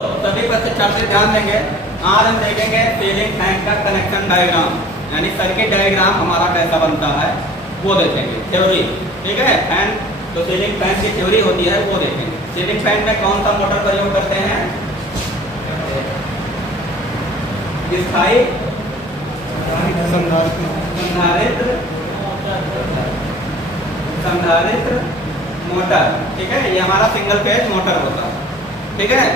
सभी प्रशिक्षण से ध्यान देंगे। आज हम देखेंगे सीलिंग फैन का कनेक्शन डायग्राम, यानी सर्किट डायग्राम हमारा कैसा बनता है वो देखेंगे। थ्योरी, ठीक है। फैन तो सीलिंग फैन की थ्योरी होती है वो देखेंगे। सीलिंग फैन में कौन सा मोटर प्रयोग करते हैं? स्थायी संधारित्र मोटर, ठीक है। ये हमारा सिंगल फेज मोटर होता है, ठीक है।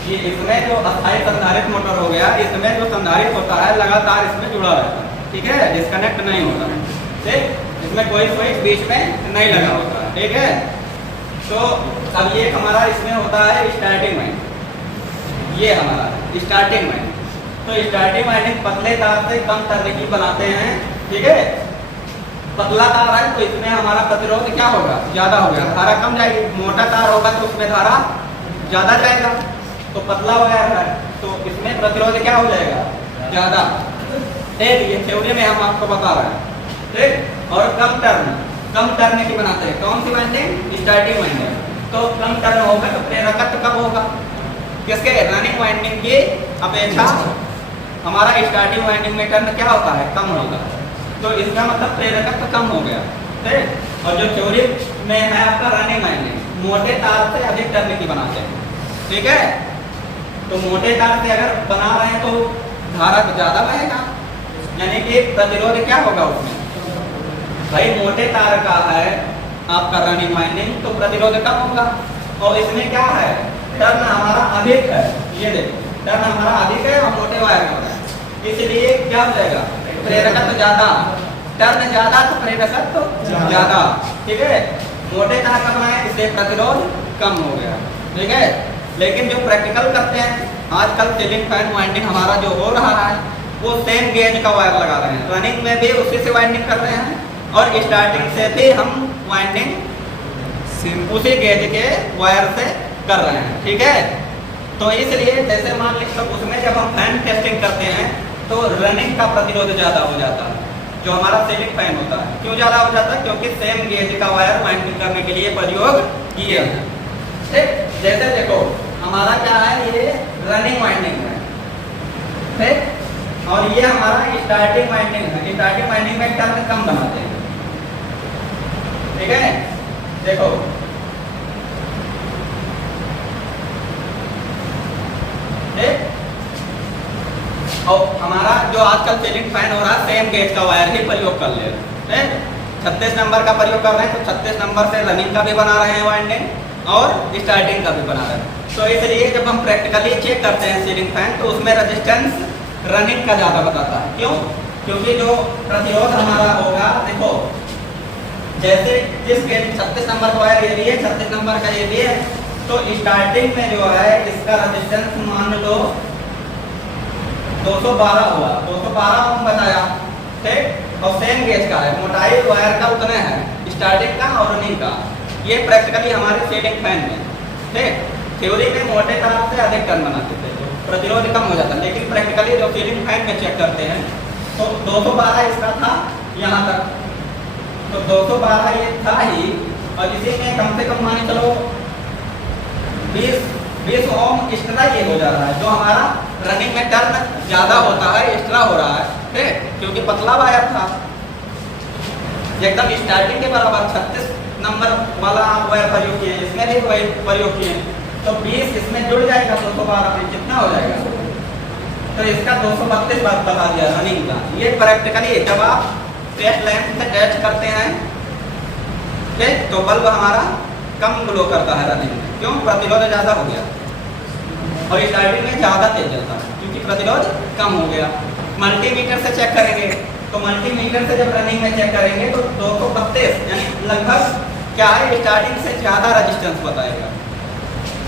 ये इसमें जो अस्थायी संधारित्र मोटर हो गया, इसमें जो संधारित्र होता है लगातार इसमें जुड़ा रहता है, ठीक है, डिस्कनेक्ट नहीं होता है, ठीक। इसमें कोई स्विच बीच में नहीं लगा होता है, ठीक है। तो अब ये हमारा इसमें होता है स्टार्टिंग वाइंडिंग, ये हमारा स्टार्टिंग वाइंडिंग। तो स्टार्टिंग वाइंडिंग पतले तार से कम तरह की बनाते हैं, ठीक है। पतला तार है तो इसमें हमारा प्रतिरोध क्या होगा? ज्यादा होगा, धारा कम जाएगी। मोटा तार होगा तो उसमें धारा ज्यादा जाएगा। तो पतला वायर है तो इसमें प्रतिरोध क्या हो जाएगा? ज्यादा। ठीक, ये थ्योरी में हम आपको बता रहे हैं, ठीक। और कम टर्न की बनाते हैं। कौन सी वाइंडिंग? Starting winding. तो कम टर्न होगा तो प्रेरकत्व कब होगा? किसके? रनिंग वाइंडिंग की अपेक्षा हमारा स्टार्टिंग वाइंडिंग में टर्न क्या होता है? कम होगा। तो इसका मतलब प्रेरकत्व कम हो गया, ठीक। और जो थ्योरी में है आपका रनिंग वाइंडिंग, मोटे तार से अधिक टर्न की बनाते हैं, ठीक है। तो मोटे तार से अगर बना रहे हैं तो धारा ज्यादा बहेगा, यानी कि प्रतिरोध क्या होगा उसमें? भाई मोटे तार का है आपका रनिंग वाइंडिंग तो प्रतिरोध कम होगा। और इसमें क्या है? टर्न हमारा अधिक है, ये देखो टर्न हमारा अधिक है और मोटे वायर का है, इसलिए क्या हो जाएगा? प्रेरकत्व ज्यादा। टर्न ज्यादा तो प्रेरकत्व ज्यादा, ठीक है। मोटे तार का बनाए इसलिए प्रतिरोध कम हो गया, ठीक है। लेकिन जो प्रैक्टिकल करते हैं आजकल सीलिंग फैन वाइंडिंग हमारा जो हो रहा है वो सेम गेज का वायर लगा रहे हैं। रनिंग में भी उसी से वाइंडिंग कर रहे हैं और स्टार्टिंग से भी हम वाइंडिंग उसी गेज के वायर से कर रहे हैं, ठीक है। तो इसलिए जैसे मान लीजिए उसमें जब हम फैन टेस्टिंग करते हैं तो रनिंग का प्रतिरोध ज्यादा हो जाता है जो हमारा सीलिंग फैन होता है। क्यों ज्यादा हो जाता है? क्योंकि सेम गेज का वायर वाइंडिंग करने के लिए प्रयोग किए हैं, ठीक। जैसे देखो हमारा क्या है, ये रनिंग वाइंडिंग है, ठीक। और ये हमारा स्टार्टिंग वाइंडिंग है। स्टार्टिंग वाइंडिंग में टर्न कम बनाते हैं, ठीक है। देखो ठीक। और हमारा जो आजकल सीलिंग फैन हो रहा है सेम गेज का वायर ही प्रयोग कर ले रहे हैं। 36 नंबर का प्रयोग कर रहे हैं तो 36 नंबर से रनिंग का भी बना रहे हैं वाइंडिंग और स्टार्टिंग का भी बना रहे हैं। तो इसलिए जब हम प्रैक्टिकली चेक करते हैं सीलिंग फैन तो उसमें रेजिस्टेंस रनिंग का ज्यादा बताता है। क्यों? क्योंकि जो प्रतिरोध हमारा होगा, देखो जैसे जिस गेज 36 नंबर का वायर ये भी है, 36 नंबर का ये भी है, तो स्टार्टिंग में जो है इसका रेजिस्टेंस मान लो 212 हुआ, 212 ओम बताया, ठीक। और सेम गेज का है, मोटाई वायर का उतना है स्टार्टिंग का और रनिंग का। ये प्रैक्टिकली हमारे सीलिंग फैन में, ठीक। थ्योरी में मोटे तार से अधिक टर्न बनाते थे तो प्रतिरोध कम हो जाता है, लेकिन प्रैक्टिकली जो सीलिंग फैन में चेक करते हैं तो 212 इसका था यहाँ तक, तो 212 ये था ही। और इसी में कम से कम मान चलो 20 ओम एक्स्ट्रा ये हो जा रहा है, जो हमारा रनिंग में टर्न ज्यादा होता है एक्स्ट्रा हो रहा है, ठीक। क्योंकि पतला वायर था एकदम स्टार्टिंग के बराबर 36 नंबर वाला वायर प्रयोग किए, इसमें भी वही प्रयोग किए, तो 20 इसमें जुड़ जाएगा 212 में, कितना हो जाएगा? तो इसका 232 बार बता दिया रनिंग का। ये प्रैक्टिकली जब आप टेस्ट लैंप से टेस्ट करते हैं, ठीक, तो बल्ब हमारा कम ग्लो करता है रनिंग में। क्यों? प्रतिरोध ज्यादा हो गया और स्टार्टिंग में ज्यादा तेज चलता है क्योंकि प्रतिरोध कम हो गया। मल्टीमीटर से चेक करेंगे तो मल्टीमीटर से जब रनिंग में चेक करेंगे तो 232 यानी लगभग क्या है, स्टार्टिंग से ज्यादा रेजिस्टेंस बताएगा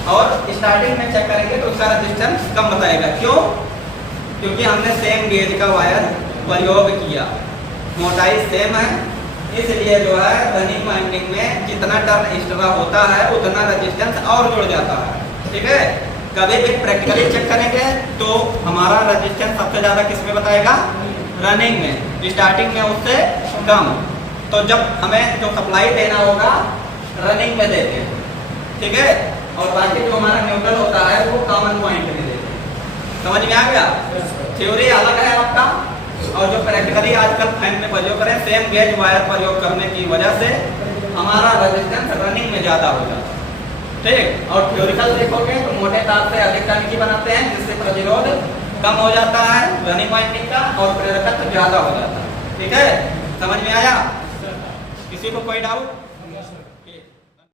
और स्टार्टिंग में चेक करेंगे तो उसका रेजिस्टेंस कम बताएगा। क्यों? क्योंकि हमने सेम गेज का वायर प्रयोग किया, मोटाई सेम है, इसलिए जो है रनिंग वाइंडिंग में जितना टर्न एक्स्ट्रा होता है उतना रेजिस्टेंस और जुड़ जाता है, ठीक है। कभी भी प्रैक्टिकली चेक करेंगे तो हमारा रेजिस्टेंस सबसे ज्यादा किस में बताएगा? रनिंग में, स्टार्टिंग में उससे कम। तो जब हमें जो सप्लाई देना होगा रनिंग में देते हैं, ठीक है। और बाकी जो हमारा न्यूट्रल होता है वो कॉमन समझ में आ गया? थ्योरी अलग है आपका, और जो प्रैक्टिकली आजकल फैन में प्रयोग करें, सेम गेज वायर प्रयोग करने की वजह से हमारा रेजिस्टेंस रनिंग में ज्यादा हो जाता है। ठीक, और थ्योरिकल देखोगे तो मोटे तार से अधिक टन की बनाते हैं, जिससे प्रतिरोध कम हो जाता है रनिंग वाइंडिंग का, और प्रेरकत्व ज्यादा हो जाता है। ठीक है, समझ में आया? किसी को कोई डाउट?